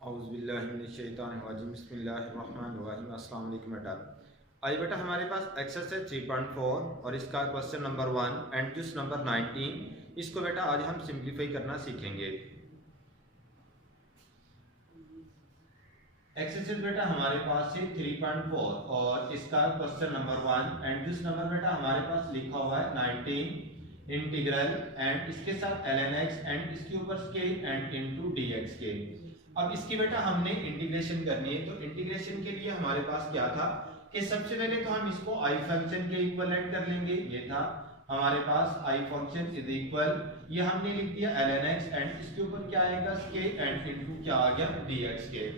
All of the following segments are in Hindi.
औज़ुबिल्लाहिमिनश्शैतानिर्रजीम बिस्मिल्लाहिर्रहमानिर्रहीम अस्सलाम वालेकुम बेटा। आइए बेटा हमारे पास एक्सरसाइज 3.4 और इसका question number 1 and question number 19 इसको बेटा आज हम सिंप्लीफाई करना सीखेंगे। एक्सरसाइज बेटा हमारे पास है 3.4 और इसका question number 1 and question number बेटा हमारे पास लिखा हुआ है 19 इंटीग्रल एंड इसके साथ ln x एंड इसके ऊपर स्केल एंड इनटू dx के। अब इसकी बेटा हमने इंटीग्रेशन करनी है, तो इंटीग्रेशन के लिए हमारे पास क्या था कि सबसे पहले तो हम इसको i फंक्शन के इक्विवेलेंट कर लेंगे। ये था हमारे पास i फंक्शन इज इक्वल, ये हमने लिख दिया ln x एंड इसके ऊपर क्या आएगा स्केल एंड इनटू क्या आ गया dx के।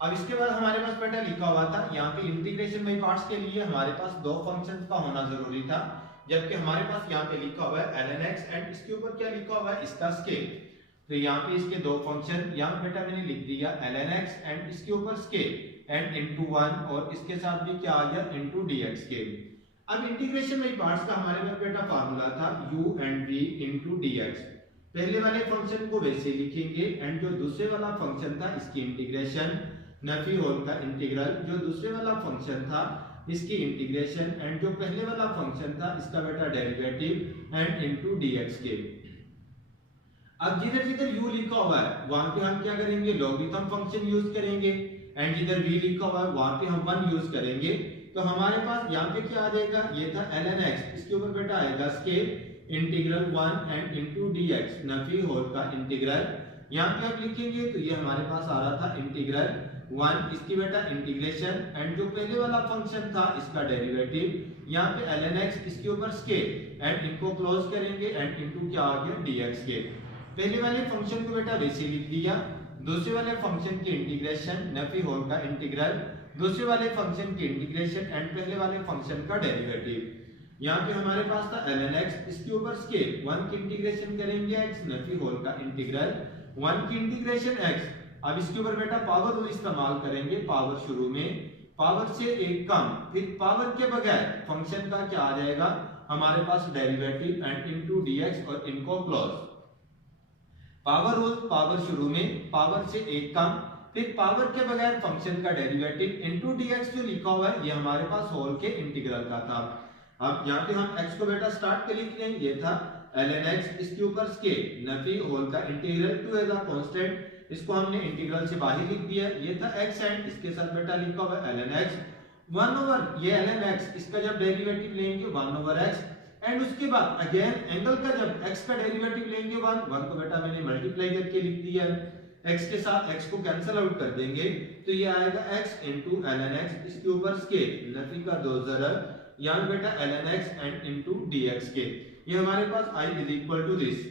अब इसके बाद हमारे पास बेटा लिखा हुआ था यहाँ पे इंटीग्रेशन बाय पार्ट्स के लिए हमारे पास दो फंक्शंस का होना जरूरी था, जबकि हमारे पास यहाँ पे लिखा हुआ है ln x एंड इसके ऊपर क्या लिखा हुआ है इसका स्केल। तो यहाँ पे इसके दो फंक्शन, यहाँ बेटा मैंने लिख दिया ln x एंड इसके ऊपर स्केल एंड इनटू 1 और इसके साथ भी क्या आ गया इनटू dx के। अब इंटीग्रेशन बाय पार्ट्स का हमारे पास बेटा फार्मूला था u and v into dx। पहले वाले फंक्शन को वैसे लिखेंगे एंड जो दूसरे वाला फंक्शन था इसकी इंटीग्रेशन नफी होल का इंटीग्रल, जो दूसरे वाला फंक्शन था इसकी इंटीग्रेशन एंड जो पहले वाला फंक्शन था इसका बेटा डेरिवेटिव एंड इनटू dx के। अब जिधर जिधर u लिखा हुआ है वहां पे हम क्या करेंगे लॉगरिथम फंक्शन यूज करेंगे एंड जिधर v लिखा हुआ है वहां पे हम 1 यूज करेंगे। तो हमारे पास यहाँ पे क्या आ जाएगा, ये था ln x, इसके ऊपर बेटा आएगा scale integral 1 and into dx नफी होल का इंटीग्रल। यहाँ पे आप लिखेंगे तो ये हमारे पास आ रहा था इंटीग्रल 1, इसकी बेटा इंटीग्रेशन एंड जो पहले वाला फंक्शन था इसका डेरिवेटिव, यहाँ पे ln x इसके ऊपर स्केल एंड इनको क्लोज करेंगे एंड इनटू क्या आ गया dx के। पहले वाले फंक्शन को बेटा वैसे लिख दिया, दूसरे वाले फंक्शन की इंटीग्रेशन नफी होल का इंटीग्रल, दूसरे वाले फंक्शन की इंटीग्रेशन एंड पहले वाले फंक्शन का डेरिवेटिव। यहाँ पे हमारे पास था ln x, इसके ऊपर स्केल 1 की इंटीग्रेशन करेंगे x नफी होल का इंटीग्रल 1 की इंटीग्रेशन x। अब इसके ऊपर बेटा पावर रूल इस्तेमाल करेंगे, पावर शुरू में पावर से एक कम, फिर पावर के बगैर फंक्शन का क्या आ जाएगा हमारे पास डेरिवेटिव एंड इनटू dx और इनको क्लोज। पावर रूल पावर शुरू में पावर से एक कम, फिर पावर के बगैर फंक्शन का डेरिवेटिव इनटू dx जो लिखा हुआ है ये हमारे पास होल के इंटीग्रल का था। अब यहाँ पे हम x को बेटा स्टार्ट के लिख लेंगे, ये था ln x इसके ऊपर स्केल नफी होल का इंटीग्रल 2 एज अ कांस्टेंट, इसको हमने इंटीग्रल से बाहर लिख दिया, ये था x एंड इसके साथ बेटा लिखा हुआ है ln x 1 ओवर ये ln x, इसका जब डेरिवेटिव लेंगे 1 ओवर x एंड उसके बाद अगेन एंगल का जब x का डेरिवेटिव लेंगे 1 को बेटा मैंने मल्टीप्लाई करके लिख दिया है, x के साथ x को कैंसिल आउट कर देंगे तो ये आएगा x इनटू ln x इसके ऊपर स्केल नफी का 2 ज़रब, यहाँ बेटा ln x and into dx के। ये हमारे पास i is equal to this.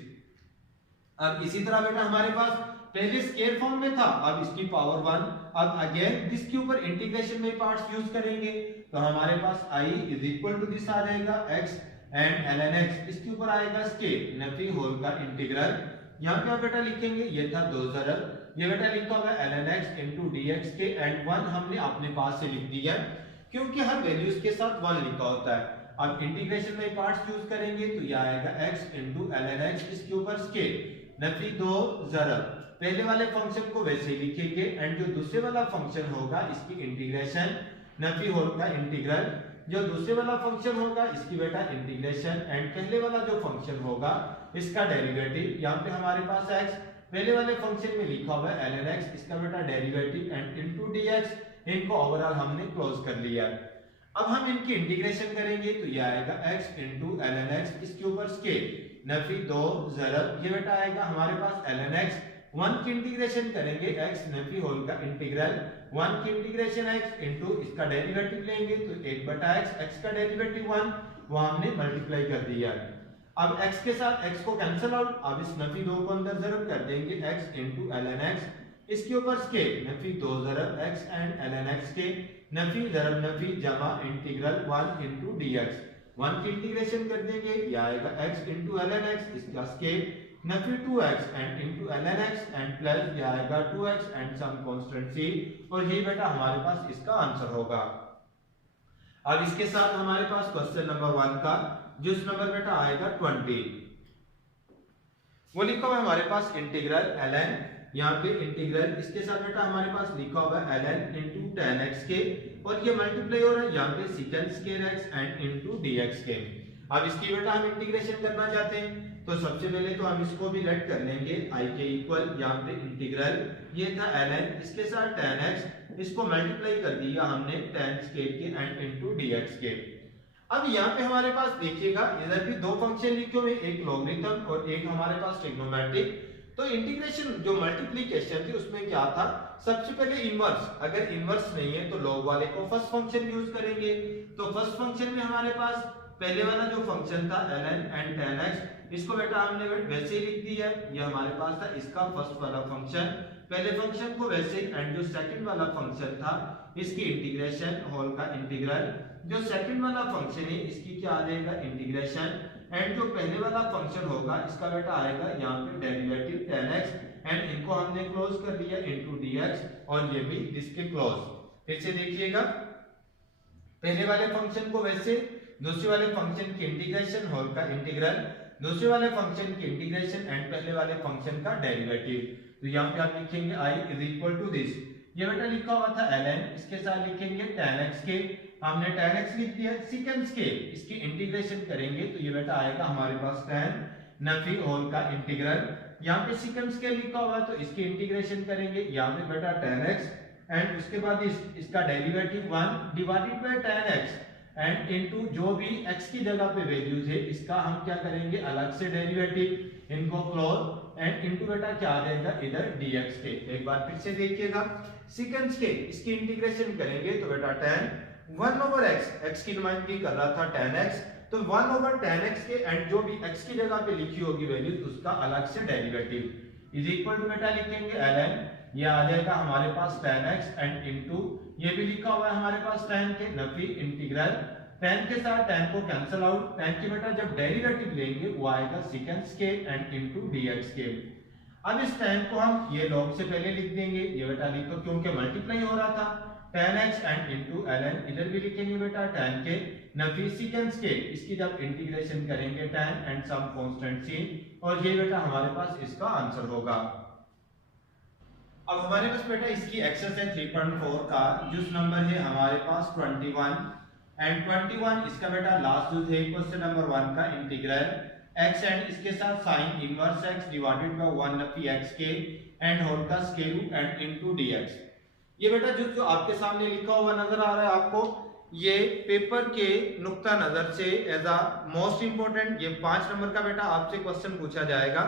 अब इसी तरह बेटा हमारे पास पहले स्केल फॉर्म में था, अब इसकी पावर 1, अब अगेन इसके ऊपर इंटीग्रेशन में पार्ट्स यूज करेंगे तो हमारे पास i is equal to this आ जाएगा x एंड ln x इसके ऊपर आएगा स्केल नफी होल का इंटीग्रल, यहाँ पे आप बेटा लिखेंगे ये था 2 ज़रब, ये बेटा लिखा हुआ है ln x इनटू dx के एंड 1 हमने अपने पास से लिख दिया क्योंकि हर वैल्यूज के साथ 1 लिखा होता है। अब इंटीग्रेशन में पार्ट्स यूज करेंगे तो ये आएगा x इनटू ln x इसके ऊपर स्केल नफी 2 ज़रब, पहले वाले फंक्शन को वैसे ही लिखेंगे एंड जो दूसरे वाला फंक्शन होगा इसकी इंटीग्रेशन नफी होल का इंटीग्रल, जो दूसरे वाला फंक्शन होगा इसकी बेटा इंटीग्रेशन एंड पहले वाला जो फंक्शन होगा इसका डेरिवेटिव। यहाँ पे हमारे पास x पहले वाले फंक्शन में लिखा हुआ है ln x इसका बेटा डेरिवेटिव एंड इनटू dx, इनको ओवरऑल हमने क्लोज कर लिया। अब हम इनकी इंटीग्रेशन करेंगे तो ये आएगा x इनटू ln x इसके ऊपर स्केल नफी 2 ज़रब, ये बेटा आएगा हमारे पास ln x 1 की इंटीग्रेशन करेंगे x नफी होल का इंटीग्रल 1 की इंटीग्रेशन x इनटू इसका डेरिवेटिव लेंगे तो 1/x, x का डेरिवेटिव 1 वो हमने मल्टीप्लाई कर दिया। अब x के साथ x को कैंसिल आउट, अब इस नफी 2 को अंदर ज़रब कर देंगे x इनटू ln x इसके ऊपर scale Nafi 2 ज़रब x and ln x के नफी ज़रब नफी जमा इंटीग्रल 1 इनटू dx, 1 की इंटीग्रेशन कर देंगे ये आएगा x इनटू ln x इसका scale Nafi 2x and into ln x and plus ये आएगा 2x and some constant c, और ये बेटा हमारे पास इसका आंसर होगा। अब इसके साथ हमारे पास क्वेश्चन नंबर 1 का जिस नंबर बेटा आएगा 20। वो लिखा हुआ है हमारे पास इंटीग्रल ln, यहाँ पे इंटीग्रल इसके साथ बेटा हमारे पास लिखा हुआ है ln इंटू टेन एक्स के, और ये मल्टीप्लाई हो रहा है यहाँ पे secant square x and into dx के। अब इसकी बेटा हम इंटीग्रेशन करना चाहते हैं, तो सबसे पहले तो हम इसको भी लेट कर लेंगे i के इक्वल, यहाँ पे इंटीग्रल ये था ln इसके साथ tan x, इसको मल्टीप्लाई कर दिया हमने tan स्क्वायर के एंड इनटू dx के। अब यहाँ पे हमारे पास देखिएगा इधर भी दो फंक्शन लिखे हुए, एक लॉगरिथम और एक हमारे पास ट्रिग्नोमेट्रिक। तो इंटीग्रेशन जो मल्टीप्लिकेशन थी उसमें क्या था, सबसे पहले इनवर्स, अगर इनवर्स नहीं है तो लॉग वाले को फर्स्ट फंक्शन यूज करेंगे। तो फर्स्ट फंक्शन में हमारे पास पहले वाला जो फंक्शन था ln एंड tan x, इसको बेटा हमने वैसे ही लिख दिया है, ये हमारे पास था इसका फर्स्ट वाला फंक्शन, पहले फंक्शन को वैसे ही, एंड जो सेकंड वाला फंक्शन था इसकी इंटीग्रेशन होल का इंटीग्रल, जो सेकंड वाला फंक्शन है इसकी क्या आ जाएगा इंटीग्रेशन, एंड जो पहले वाला फंक्शन होगा इसका बेटा आएगा यहाँ पे डेरिवेटिव tan x, एंड इनको हमने क्लोज कर दिया इनटू dx, और ये भी इसके क्लोज। फिर से देखिएगा पहले वाले फंक्शन को वैसे, दूसरे वाले फंक्शन की इंटीग्रेशन होल का इंटीग्रल, दूसरे वाले फंक्शन की इंटीग्रेशन एंड पहले वाले फंक्शन का डेरिवेटिव। तो यहाँ पे आप लिखेंगे i is equal to this, ये बेटा लिखा हुआ था ln, इसके साथ लिखेंगे tan x के, हमने tan x लिख दिया, सिकेंड के इसकी इंटीग्रेशन करेंगे तो ये बेटा आएगा हमारे पास tan नफी होल का इंटीग्रल, यहाँ पे सिकेंड के लिखा हुआ है तो इसकी इंटीग्रेशन करेंगे, यहाँ पे बेटा tan x, एंड उसके बाद इसका derivative 1 divided bye tan x, and into जो भी x की जगह पे वैल्यूज है इसका हम क्या करेंगे अलग से डेरिवेटिव, इनको क्लोज, एंड इनटू बेटा क्या आ जाएगा इधर dx के। एक बार फिर से देखिएगा सिकेंड के इसकी इंटीग्रेशन करेंगे तो बेटा tan 1 ओवर x की नुमाइंदगी कर रहा था tan x, तो 1 ओवर tan x के, एंड जो भी x की जगह पे लिखी होगी वैल्यू उसका अलग से डेरिवेटिव इज इक्वल टू बेटा लिखेंगे ln, ये आ जाएगा हमारे पास tan x, एंड इनटू ये भी लिखा हुआ है हमारे पास tan के नफी इंटीग्रल, tan के साथ tan को कैंसिल आउट, tan की बेटा जब डेरिवेटिव लेंगे वो आएगा सिकेंड के एंड इनटू dx के। अब इस tan को हम ये log से पहले लिख देंगे, ये बेटा लिखो क्योंकि मल्टीप्लाई हो रहा था, tan x and into ln, इधर भी लिखेंगे बेटा tan के नफी सिकेंड के, इसकी जब इंटीग्रेशन करेंगे tan and some constant c, और ये बेटा हमारे पास इसका आंसर होगा। अब हमारे पास बेटा इसकी एक्सरसाइज 3.4 का यूज नंबर है हमारे पास 21, एंड 21 इसका बेटा लास्ट यूज है क्वेश्चन नंबर 1 का इंटीग्रल x एंड इसके साथ sine inverse x divided by 1 नफी x के एंड होल का square root and into dx। ये बेटा जो आपके सामने लिखा हुआ नजर आ रहा है आपको, ये पेपर के नुक्ता नजर से एज अ मोस्ट इंपोर्टेंट ये 5 नंबर का बेटा आपसे क्वेश्चन पूछा जाएगा।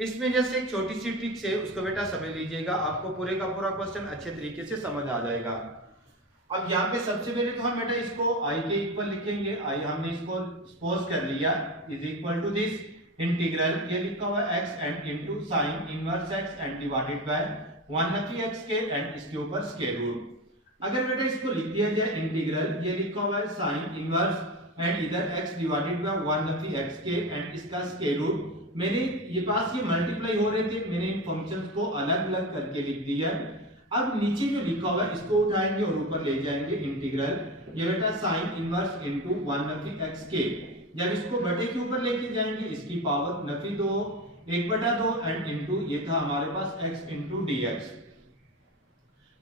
इसमें जैसे एक छोटी सी ट्रिक्स है उसको बेटा समझ लीजिएगा, आपको पूरे का पूरा क्वेश्चन अच्छे तरीके से समझ आ जाएगा। अब यहाँ पे सबसे पहले तो हम बेटा इसको i के इक्वल लिखेंगे, i हमने इसको सपोज कर लिया is equal to this integral, ये लिखा हुआ है x and into sine inverse x and divided by 1 नफी x के एंड इसके ऊपर स्क्वायर रूट। अगर बेटा इसको लिख दिया जाए इंटीग्रल, ये लिखा हुआ है साइन इनवर्स एंड इधर x डिवाइडेड बाय 1 नफी x के एंड इसका स्क्वायर रूट, मैंने ये पास ये मल्टीप्लाई हो रहे थे, मैंने इन फंक्शंस को अलग अलग करके लिख दिया। अब नीचे जो लिखा हुआ है इसको उठाएंगे और ऊपर ले जाएंगे इंटीग्रल, ये बेटा साइन इनवर्स इनटू 1 नफी x के, जब इसको बटे के ऊपर लेके जाएंगे इसकी पावर नफी 2 1/2 एंड इनटू ये था हमारे पास x इनटू dx।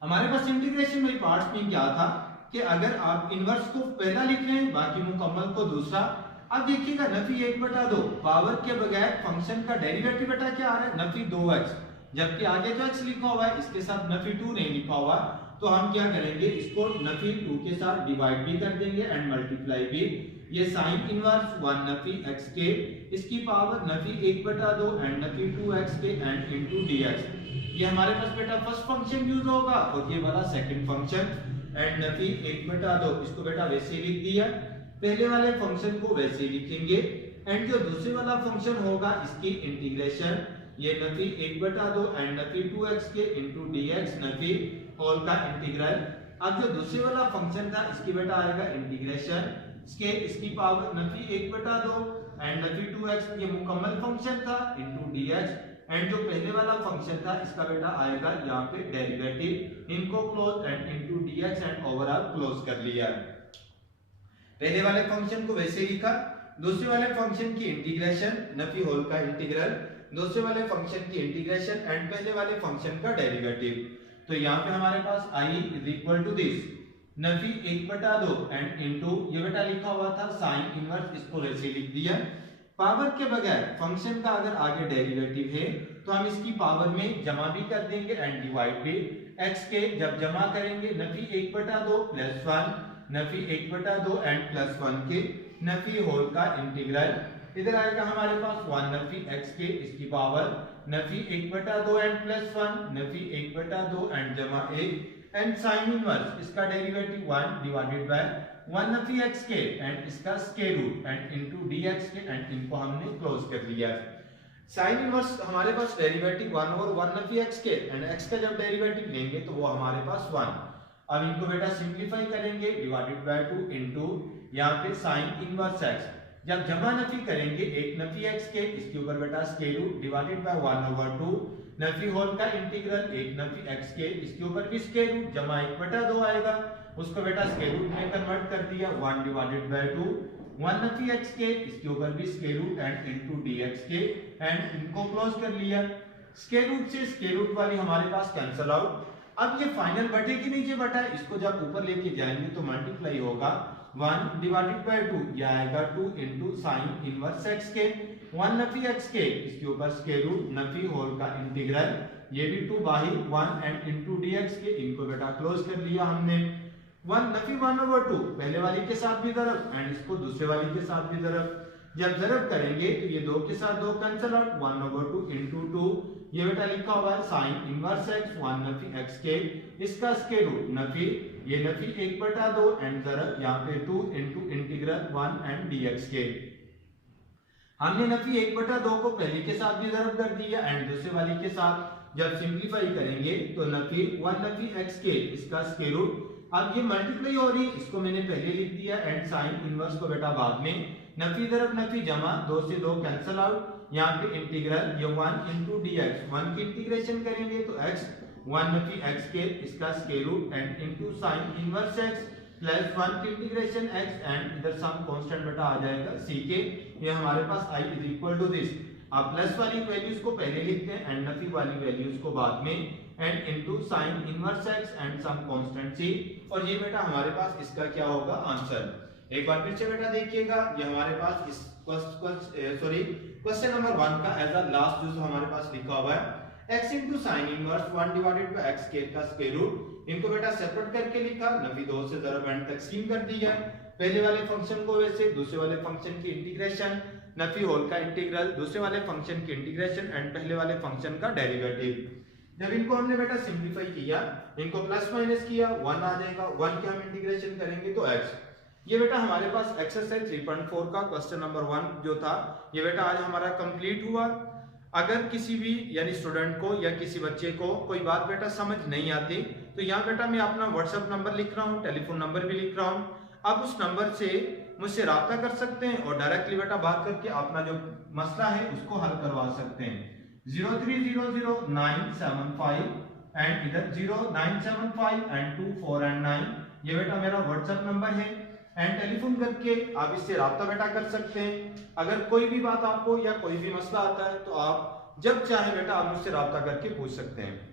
हमारे पास इंटीग्रेशन में पार्ट्स में क्या था कि अगर आप इनवर्स को पहला लिख रहे हैं बाकी मुकम्मल को दूसरा। अब देखिएगा नफी 1/2 पावर के बगैर फंक्शन का डेरिवेटिव बेटा क्या आ रहा है नफी 2x, जबकि आगे जो x लिखा हुआ है इसके साथ नफी 2 नहीं लिखा हुआ, तो हम क्या करेंगे इसको नफी 2 के साथ डिवाइड भी कर देंगे एंड मल्टीप्लाई भी। ये साइन इनवर्स 1 नफी x के, इसकी पावर नफी 1/2 एंड नफी 2x के एंड इनटू dx। ये हमारे पास बेटा फर्स्ट फंक्शन यूज होगा और ये वाला सेकंड फंक्शन, एंड नफी 1/2 इसको बेटा वैसे ही लिख दिया, पहले वाले फंक्शन को वैसे ही लिखेंगे, एंड जो दूसरे वाला फंक्शन होगा इसकी इंटीग्रेशन, ये नफी 1/2 एंड नफी 2x के इनटू dx नफी होल का इंटीग्रल। अब जो दूसरे वाला फंक्शन था इसकी बेटा आएगा इंटीग्रेशन इसकी पावर नफी 1/2 एंड नफी 2x, ये मुकम्मल फंक्शन था इनटू dx, एंड जो पहले वाला फंक्शन था इसका बेटा आएगा यहाँ पे डेरिवेटिव, इनको close and into dx and overall close कर लिया। पहले वाले फंक्शन को वैसे लिखा, दूसरे वाले फंक्शन की इंटीग्रेशन, नफी होल का इंटीग्रल, दूसरे वाले फंक्शन की इंटीग्रेशन एंड पहले वाले फंक्शन का डेरिवेटिव। तो यहाँ पे हमारे पास i is equal to this नफी 1/2 एंड इनटू ये बेटा लिखा हुआ था साइन इनवर्स, इसको वैसे लिख दिया। पावर के बगैर फंक्शन का अगर आगे डेरिवेटिव है तो हम इसकी पावर में जमा भी कर देंगे एंड डिवाइड भी। x के जब जमा करेंगे नफी 1/2 प्लस 1 नफी 1/2 एंड प्लस 1 के नफी होल का इंटीग्रल, इधर आएगा हमारे पास 1 नफी x के इसकी पावर नफी 1/2 एंड प्लस 1 नफी 1/2 एंड जमा 1 एंड साइन इनवर्स इसका डेरिवेटिव 1 डिवाइडेड बाय 1 नफी x के एंड इसका square root and into dx के एंड इनको हमने क्लोज कर लिया। साइन इनवर्स हमारे पास डेरिवेटिव 1 और 1 नफी x के एंड x का जब डेरिवेटिव लेंगे तो वो हमारे पास 1। अब इनको बेटा सिंपलीफाई करेंगे डिवाइडेड बाय 2 इनटू यहाँ पे साइन इनवर्स x, जब जमा नफी करेंगे 1 नफी x के इसके ऊपर बेटा स्क्वायर रूट डिवाइडेड बाय 1/2 नफी होल का इंटीग्रल 1 नफी x के इसके ऊपर भी स्क्वायर रूट जमा 1/2 आएगा, उसको बेटा स्क्वायर रूट में कन्वर्ट कर दिया 1 डिवाइडेड बाय 2 1 नफी x के इसके ऊपर भी square root and into dx के एंड इनको क्लोज कर लिया। स्क्वायर रूट से स्क्वायर रूट वाली हमारे पास कैंसिल आउट। अब ये फाइनल बटे के नीचे बटा है, इसको जब ऊपर लेके जाएंगे तो मल्टीप्लाई होगा 1 डिवाइडेड बाय 2, यह आएगा 2 इनटू साइन इनवर्स x के 1 नफी x के इसके ऊपर स्क्वायर रूट नफी होल का इंटीग्रल, ये भी 2 बाही 1 एंड इनटू dx के, इनको बेटा क्लोज कर लिया हमने। 1 नफी 1/2 पहले वाली के साथ भी ज़रब एंड इसको दूसरे वाली के साथ भी ज़रब, जब ज़रब करेंगे तो ये 2 के साथ 2 कैंसिल आउट 1/2 इनटू 2, ये बेटा लिखा हुआ है साइन इनवर्स x 1 नफी x के इसका स्क्वायर रूट नफी, ये नफी 1/2 एंड ज़रब यहाँ पे 2 इनटू इंटीग्रल 1 एंड dx के। हमने नफी 1/2 को पहले के साथ भी ज़रब कर दिया एंड दूसरे वाली के साथ जब सिंपलीफाई करेंगे तो नफी 1 नफी x के इसका स्क्वायर रूट, अब ये मल्टीप्लाई हो रही, इसको मैंने पहले लिख दिया एंड साइन इनवर्स को बेटा बाद में, नफी दरब नफी जमा 2 से 2 कैंसिल आउट, यहाँ पे इंटीग्रल ये 1 इनटू dx 1 की इंटीग्रेशन करेंगे तो x 1 नफी x के इसका square root and into sine inverse x plus 1 की इंटीग्रेशन x एंड इधर सम कांस्टेंट बेटा आ जाएगा c के, ये हमारे पास i is equal to this. अब प्लस वाली वैल्यूज को पहले लिखते हैं एंड नफी वाली वैल्यूज को बाद में and into sine inverse x and some constant c, और ये बेटा हमारे पास इसका क्या होगा आंसर। एक बार फिर से बेटा देखिएगा, ये हमारे पास इस क्वेश्चन नंबर 1 का एज अ लास्ट जो हमारे पास लिखा हुआ है x into sine inverse 1 divided bye x square का स्क्वायर रूट, इनको बेटा सेपरेट करके लिखा, नफी 2 से ज़रब एंड तकसीम कर दिया, पहले वाले फंक्शन को वैसे, दूसरे वाले फंक्शन की इंटीग्रेशन नफी होल का इंटीग्रल, दूसरे वाले फंक्शन की इंटीग्रेशन एंड पहले वाले फंक्शन का डेरिवेटिव। जब इनको हमने बेटा सिंपलीफाई किया, इनको प्लस माइनस किया 1 आ जाएगा, 1 के हम इंटीग्रेशन करेंगे तो x। ये बेटा हमारे पास एक्सरसाइज 3.4 का क्वेश्चन नंबर 1 जो था ये बेटा आज हमारा कंप्लीट हुआ। अगर किसी भी यानी स्टूडेंट को या किसी बच्चे को कोई बात बेटा समझ नहीं आती तो यहाँ बेटा मैं अपना व्हाट्सएप नंबर लिख रहा हूँ, टेलीफोन नंबर भी लिख रहा हूँ, आप उस नंबर से मुझसे राब्ता कर सकते हैं और डायरेक्टली बेटा बात करके अपना जो मसला है उसको हल करवा सकते हैं। 0300975 एंड इधर 0975 एंड 24 एंड 9, ये बेटा मेरा व्हाट्सएप नंबर है एंड टेलीफोन करके आप इससे राब्ता बेटा कर सकते हैं। अगर कोई भी बात आपको या कोई भी मसला आता है तो आप जब चाहे बेटा आप मुझसे राब्ता करके पूछ सकते हैं।